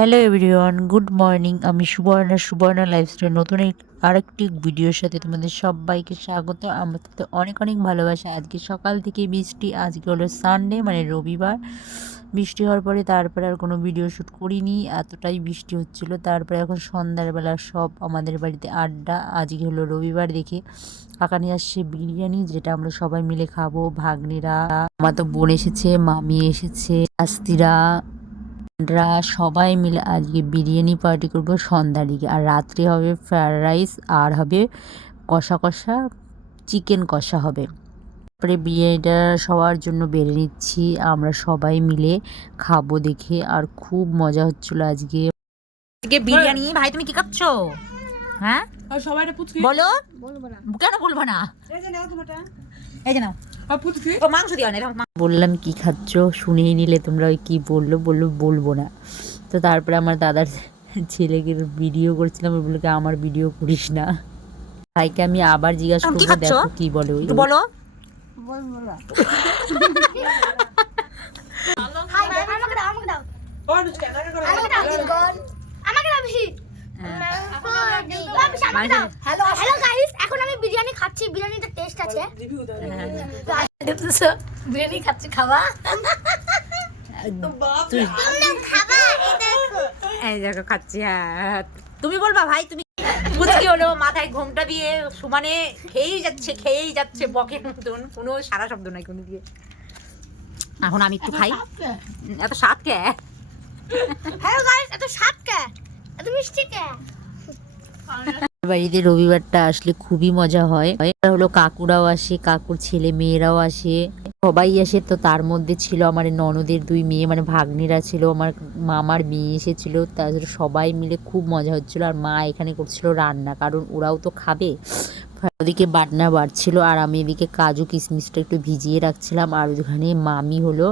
Hello everyone good morning আমি Suborna Suborna lifestyle নতুন আরেকটি ভিডিওর সাথে তোমাদের সবাইকে স্বাগত। আমার তো অনেক অনেক ভালোবাসা। আজকে সকাল থেকে বৃষ্টি, আজকে হলো সানডে মানে রবিবার। বৃষ্টি হওয়ার পরে তারপরে আর কোনো ভিডিও শ্যুট করিনি। এতটাই বৃষ্টি হচ্ছিল। তারপরে এখন সন্ধ্যাবেলা সব আমাদের বাড়িতে আড্ডা। আজকে হলো রবিবার দেখে কাকা নিয়ে আসছে বিরিয়ানি, যেটা আমরা সবাই মিলে খাব। ভাগ্নিরা আমার তো বোন এসেছে, মামি এসেছে, আস্তিরা আমরা সবাই মিলে আজকে বিরিয়ানি পার্টি করব সন্ধ্যার দিকে। আর রাত্রে হবে ফ্রায়েড রাইস, আর হবে কষা কষা, চিকেন কষা হবে। তারপরে বিরিয়ানিটা সবার জন্য বেড়ে নিচ্ছি। আমরা সবাই মিলে খাব দেখে। আর খুব মজা হচ্ছিল আজকে। আজকে বিরিয়ানি। ভাই, তুমি কি খাচ্ছ? হ্যাঁ? আর সবাইটা পুচকি বলো। কেন বলব না? এই যে নাও তোমারটা। এই যে নাও। আর পুচকি? ও মাংস দিও না বললাম কি খাচ্ছ? শুনেই নিলে তোমরা ওই কি বলল বলল বলব না। তো তারপরে আমার দাদার ছেলেকে ভিডিও করছিলাম ওই বলে আমার ভিডিও করিস না। ভাইকে আমি আবার জিজ্ঞাসা করব? দেখো কি বলে ওই বলো। আমাকে দাও আমাকে দাও আমাকে দাও। হ্যালো হ্যালো গাইস এখন আমি বিরিয়ানি খাচ্ছি। বিরিয়ানিটা টেস্ট আছে। বিরিয়ানি খাচ্ছি খাবা? বাপ তুই খাবা এই দেখো খাচ্ছি হ্যাঁ। তুমি বলবা ভাই তুমি পুচকি হলো মাথায় ঘোমটা দিয়ে সমানে খেয়েই যাচ্ছে খেয়েই যাচ্ছে বকের মতন। কোনো সারা শব্দ নাই কোনো দিয়ে। এখন আমি একটু খাই। এত স্বাদ কে হ্যালো গাইস এত স্বাদ মিষ্টি কে বাড়িতে রবিবারটা আসলে খুবই মজা হয়। হলো কাকুরাও আসে, কাকুর ছেলে মেয়েরাও আসে। সবাই আসে, তো তার মধ্যে ছিল আমার ননদের দুই মেয়ে মানে ভাগ্নিরা ছিল, আমার মামার মেয়ে এসেছিল তাদের সবাই মিলে খুব মজা হচ্ছিল, আর মা এখানে করছিল রান্না, কারণ ওরাও তো খাবে। ওদিকে বাটনা বাড়ছিল, আর আমি এদিকে কাজু কিশমিশটা একটু ভিজিয়ে রাখছিলাম, আর ওখানে মামি হলো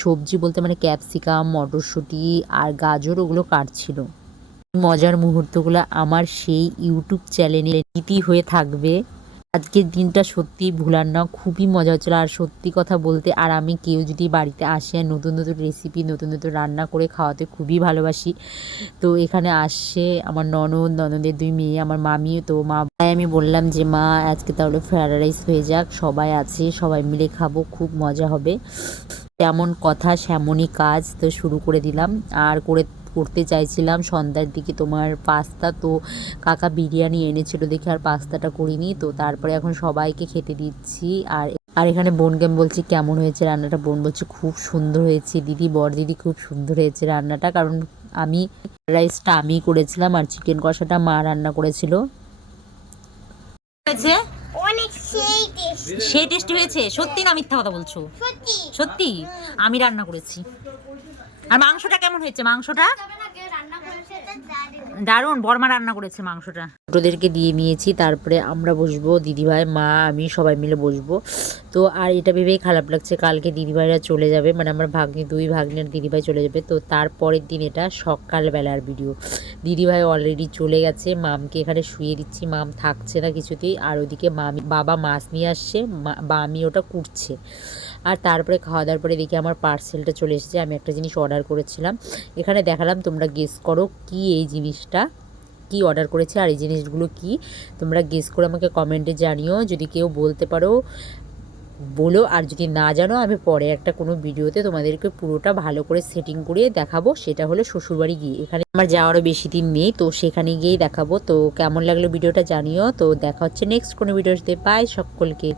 সবজি বলতে মানে ক্যাপসিকাম, মটরশুঁটি, আর গাজর ওগুলো কাটছিল। মজার মুহূর্তগুলো আমার সেই ইউটিউব চ্যানেলে রীতি হয়ে থাকবে। আজকের দিনটা সত্যি ভুলার না খুবই মজা হচ্ছিল। আর সত্যি কথা বলতে, আর আমি কেউ যদি বাড়িতে আসে আর নতুন নতুন রেসিপি নতুন নতুন রান্না করে খাওয়াতে খুবই ভালোবাসি। তো এখানে আসছে আমার ননদ, ননদের দুই মেয়ে, আমার মামিও, তো মা তাই আমি বললাম যে, মা, আজকে তাহলে ফ্রায়েড রাইস হয়ে যাক, সবাই আছে, সবাই মিলে খাব, খুব মজা হবে। তেমন কথা, সেমনই কাজ, তো শুরু করে দিলাম। আর করে করতে চাইছিলাম। সন্ধ্যার দিকে তোমার পাস্তা তো কাকা বিরিয়ানি এনেছিল দেখে আর পাস্তাটা করিনি। তো তারপরে এখন সবাইকে খেতে দিচ্ছি। আর আর এখানে বোনকে আমি বলছি কেমন হয়েছে রান্নাটা? বোন বলছে খুব সুন্দর হয়েছে দিদি। বর দিদি খুব সুন্দর হয়েছে রান্নাটা। কারণ আমি রাইসটা আমি করেছিলাম আর চিকেন কষাটা মা রান্না করেছিল। হয়েছে? সেই টেস্ট। হয়েছে? সত্যি না মিথ্যা কথা বলছো? সত্যি। সত্যি? আমি রান্না করেছি। আর মাংসটা কেমন হয়েছে? মাংসটা? দারুণ। বর্মা রান্না করেছে মাংসটা। ছোটোদেরকে দিয়ে নিয়েছি তারপরে আমরা বসবো দিদিভাই মা আমি সবাই মিলে বসবো। তো আর এটা ভেবেই খারাপ লাগছে কালকে দিদিভাইরা চলে যাবে মানে আমার ভাগ্নি দুই ভাগ্নের দিদিভাই চলে যাবে। তো তারপরের দিন এটা সকালবেলার ভিডিও দিদিভাই অলরেডি চলে গেছে মামকে এখানে শুয়ে দিচ্ছি মাম থাকছে না কিছুতেই। আর ওদিকে মামি বাবা মাছ নিয়ে আসছে মা- আমি ওটা কুটছে। আর তারপরে খাওয়া দাওয়ার পরে দেখি আমার পার্সেলটা চলে এসেছে, আমি একটা জিনিস অর্ডার করেছিলাম। এখানে দেখালাম, তোমরা গেস করো কি এই জিনিসটা, কি অর্ডার করেছে আর এই জিনিসগুলো কি। তোমরা গেস করে আমাকে কমেন্টে জানিও, যদি কেউ বলতে পারো, বলো। আর যদি না জানো, আমি পরে একটা কোনো ভিডিওতে তোমাদেরকে পুরোটা ভালো করে সেটিং করে দেখাবো, সেটা হলো শ্বশুরবাড়ি গিয়ে। এখানে আমার যাওয়ারও বেশি দিন নেই, তো সেখানে গিয়েই দেখাবো। তো কেমন লাগল ভিডিওটা জানিও। তো দেখা হচ্ছে নেক্সট কোনো ভিডিওতে। পাই সকলকে।